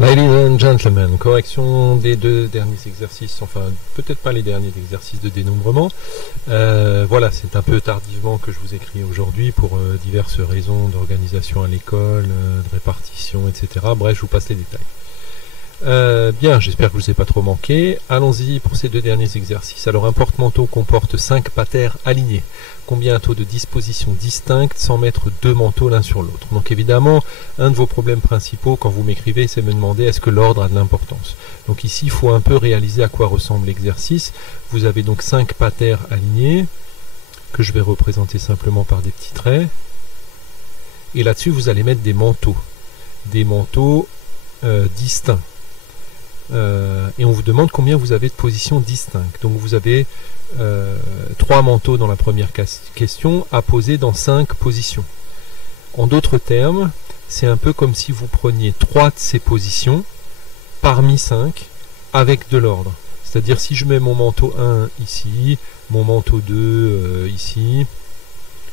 Ladies and gentlemen, correction des deux derniers exercices, enfin peut-être pas les derniers exercices de dénombrement. Voilà, c'est un peu tardivement que je vous écris aujourd'hui pour diverses raisons d'organisation à l'école, de répartition, etc. Bref, je vous passe les détails. Bien, j'espère que je ne vous ai pas trop manqué. Allons-y pour ces deux derniers exercices. Alors, un porte-manteau comporte 5 patères alignés. Combien un taux de disposition distincte sans mettre deux manteaux l'un sur l'autre? Donc évidemment, un de vos problèmes principaux quand vous m'écrivez, c'est me demander est-ce que l'ordre a de l'importance. Donc ici, il faut un peu réaliser à quoi ressemble l'exercice. Vous avez donc 5 patères alignés, que je vais représenter simplement par des petits traits. Et là-dessus, vous allez mettre des manteaux. Des manteaux distincts. Et on vous demande combien vous avez de positions distinctes. Donc vous avez 3 manteaux dans la première question à poser dans 5 positions. En d'autres termes, c'est un peu comme si vous preniez 3 de ces positions parmi 5 avec de l'ordre. C'est-à-dire si je mets mon manteau 1 ici, mon manteau 2 ici,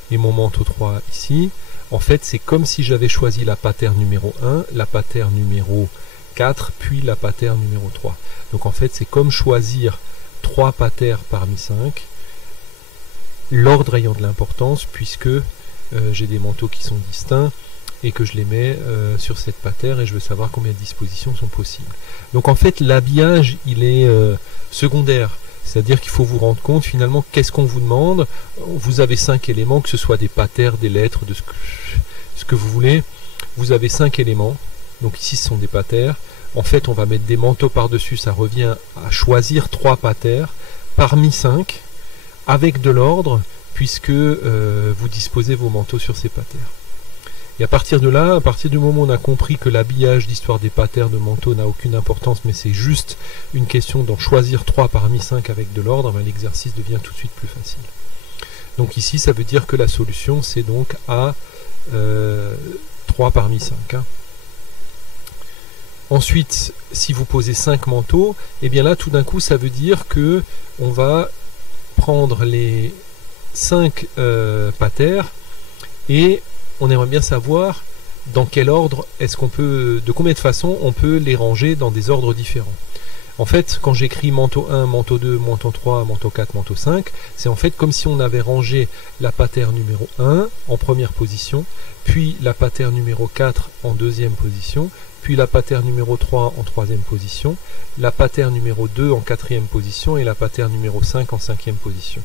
et mon manteau 3 ici, en fait c'est comme si j'avais choisi la patère numéro 1, la patère numéro 4, puis la patère numéro 3. Donc en fait, c'est comme choisir 3 patères parmi 5, l'ordre ayant de l'importance, puisque j'ai des manteaux qui sont distincts, et que je les mets sur cette patère, et je veux savoir combien de dispositions sont possibles. Donc en fait, l'habillage, il est secondaire. C'est-à-dire qu'il faut vous rendre compte, finalement, qu'est-ce qu'on vous demande. Vous avez 5 éléments, que ce soit des patères, des lettres, de ce que vous voulez. Vous avez 5 éléments. Donc ici, ce sont des patères. En fait, on va mettre des manteaux par-dessus. Ça revient à choisir 3 patères parmi 5 avec de l'ordre, puisque vous disposez vos manteaux sur ces patères. Et à partir de là, à partir du moment où on a compris que l'habillage d'histoire des patères de manteaux n'a aucune importance, mais c'est juste une question d'en choisir 3 parmi 5 avec de l'ordre, ben, l'exercice devient tout de suite plus facile. Donc ici, ça veut dire que la solution, c'est donc à 3 parmi 5. Hein. Ensuite, si vous posez 5 manteaux, et bien là, tout d'un coup, ça veut dire que on va prendre les 5 patères et on aimerait bien savoir dans quel ordre est-ce qu'on peut, de combien de façons on peut les ranger dans des ordres différents. En fait, quand j'écris manteau 1, manteau 2, manteau 3, manteau 4, manteau 5, c'est en fait comme si on avait rangé la patère numéro 1 en première position, puis la patère numéro 4 en deuxième position, puis la patère numéro 3 en troisième position, la patère numéro 2 en quatrième position et la patère numéro 5 en cinquième position.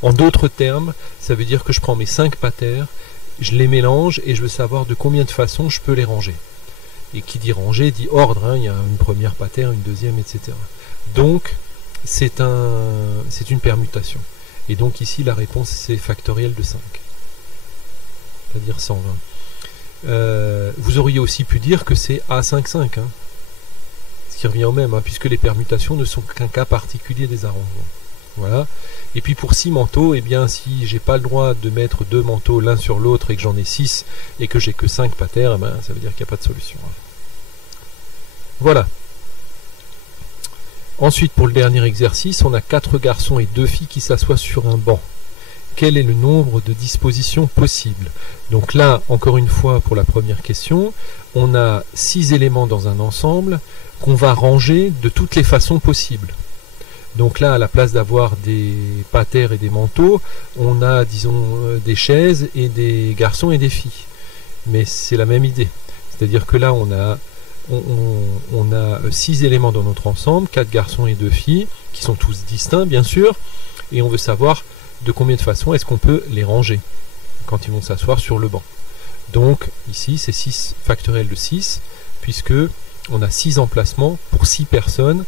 En d'autres termes, ça veut dire que je prends mes 5 patères, je les mélange et je veux savoir de combien de façons je peux les ranger. Et qui dit ranger dit ordre, hein, il y a une première patère, une deuxième, etc. Donc, c'est une permutation. Et donc ici, la réponse, c'est factoriel de 5. C'est-à-dire 120. Vous auriez aussi pu dire que c'est A55, hein, ce qui revient au même, hein, puisque les permutations ne sont qu'un cas particulier des arrangements. Voilà. Et puis pour 6 manteaux, eh bien si j'ai pas le droit de mettre 2 manteaux l'un sur l'autre et que j'en ai 6 et que j'ai que 5 patères, eh ben, ça veut dire qu'il n'y a pas de solution. Voilà. Ensuite, pour le dernier exercice, on a 4 garçons et 2 filles qui s'assoient sur un banc. Quel est le nombre de dispositions possibles? Donc là, encore une fois, pour la première question, on a 6 éléments dans un ensemble qu'on va ranger de toutes les façons possibles. Donc là, à la place d'avoir des patères et des manteaux, on a, disons, des chaises et des garçons et des filles. Mais c'est la même idée. C'est-à-dire que là, on a 6 éléments dans notre ensemble, 4 garçons et 2 filles, qui sont tous distincts, bien sûr, et on veut savoir de combien de façons est-ce qu'on peut les ranger quand ils vont s'asseoir sur le banc. Donc, ici, c'est 6 factoriel de 6, puisque on a 6 emplacements pour 6 personnes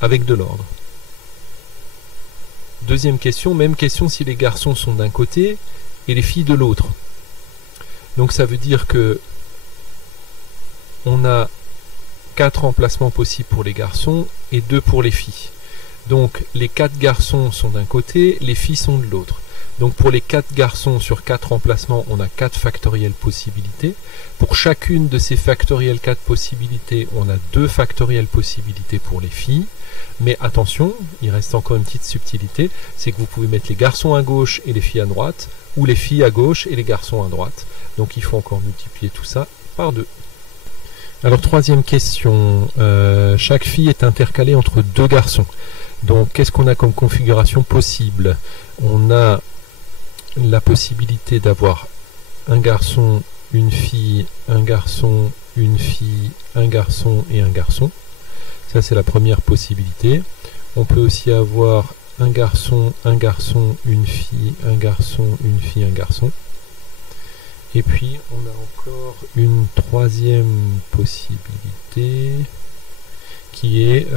avec de l'ordre. Deuxième question, même question si les garçons sont d'un côté et les filles de l'autre. Donc ça veut dire que on a 4 emplacements possibles pour les garçons et 2 pour les filles. Donc les 4 garçons sont d'un côté, les filles sont de l'autre. Donc pour les 4 garçons sur 4 emplacements, on a 4 factoriels possibilités. Pour chacune de ces factoriels 4 possibilités, on a 2 factoriels possibilités pour les filles. Mais attention, il reste encore une petite subtilité, c'est que vous pouvez mettre les garçons à gauche et les filles à droite, ou les filles à gauche et les garçons à droite. Donc il faut encore multiplier tout ça par 2. Alors troisième question, chaque fille est intercalée entre deux garçons. Donc qu'est-ce qu'on a comme configuration possible? On a la possibilité d'avoir un garçon, une fille, un garçon, une fille, un garçon et un garçon. Ça c'est la première possibilité. On peut aussi avoir un garçon, une fille, un garçon, une fille, un garçon. Et puis on a encore une troisième possibilité qui est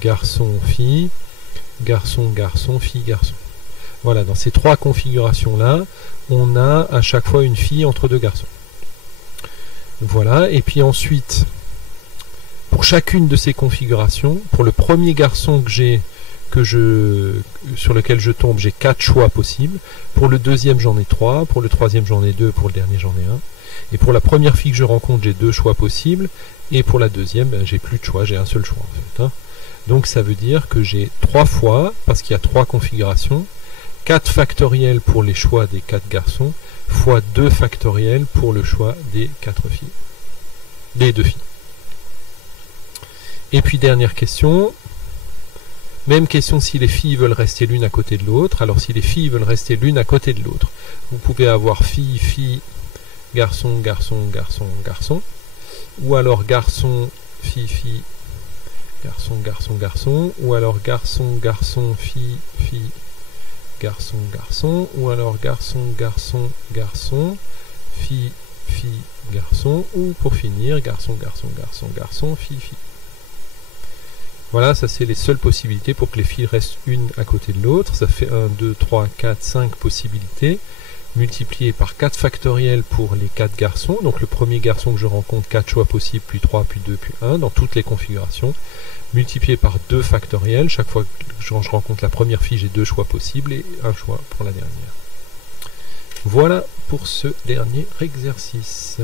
garçon-fille, garçon-garçon, fille-garçon. Voilà, dans ces trois configurations-là, on a à chaque fois une fille entre deux garçons. Voilà, et puis ensuite, pour chacune de ces configurations, pour le premier garçon que j'ai, sur lequel je tombe, j'ai 4 choix possibles. Pour le deuxième, j'en ai 3. Pour le troisième, j'en ai 2. Pour le dernier, j'en ai 1. Et pour la première fille que je rencontre, j'ai 2 choix possibles. Et pour la deuxième, j'ai plus de choix. J'ai un seul choix en fait. Donc ça veut dire que j'ai 3 fois, parce qu'il y a 3 configurations, 4 factoriels pour les choix des 4 garçons, fois 2 factoriels pour le choix des 4 filles. Des 2 filles. Et puis dernière question. Même question si les filles veulent rester l'une à côté de l'autre. Alors si les filles veulent rester l'une à côté de l'autre, vous pouvez avoir fille, fille, garçon, garçon, garçon, garçon. Ou alors garçon, fille, fille, garçon, garçon, garçon. Ou alors garçon, garçon, fille, fille, garçon, garçon. Ou alors garçon, garçon, garçon, fille, fille, garçon. Ou pour finir, garçon, garçon, garçon, garçon, fille, fille. Voilà, ça c'est les seules possibilités pour que les filles restent une à côté de l'autre. Ça fait 1, 2, 3, 4, 5 possibilités, multipliées par 4 factoriels pour les 4 garçons. Donc le premier garçon que je rencontre, 4 choix possibles, puis 3, puis 2, puis 1, dans toutes les configurations. Multiplié par 2 factoriels. Chaque fois que je rencontre la première fille, j'ai 2 choix possibles et un choix pour la dernière. Voilà pour ce dernier exercice.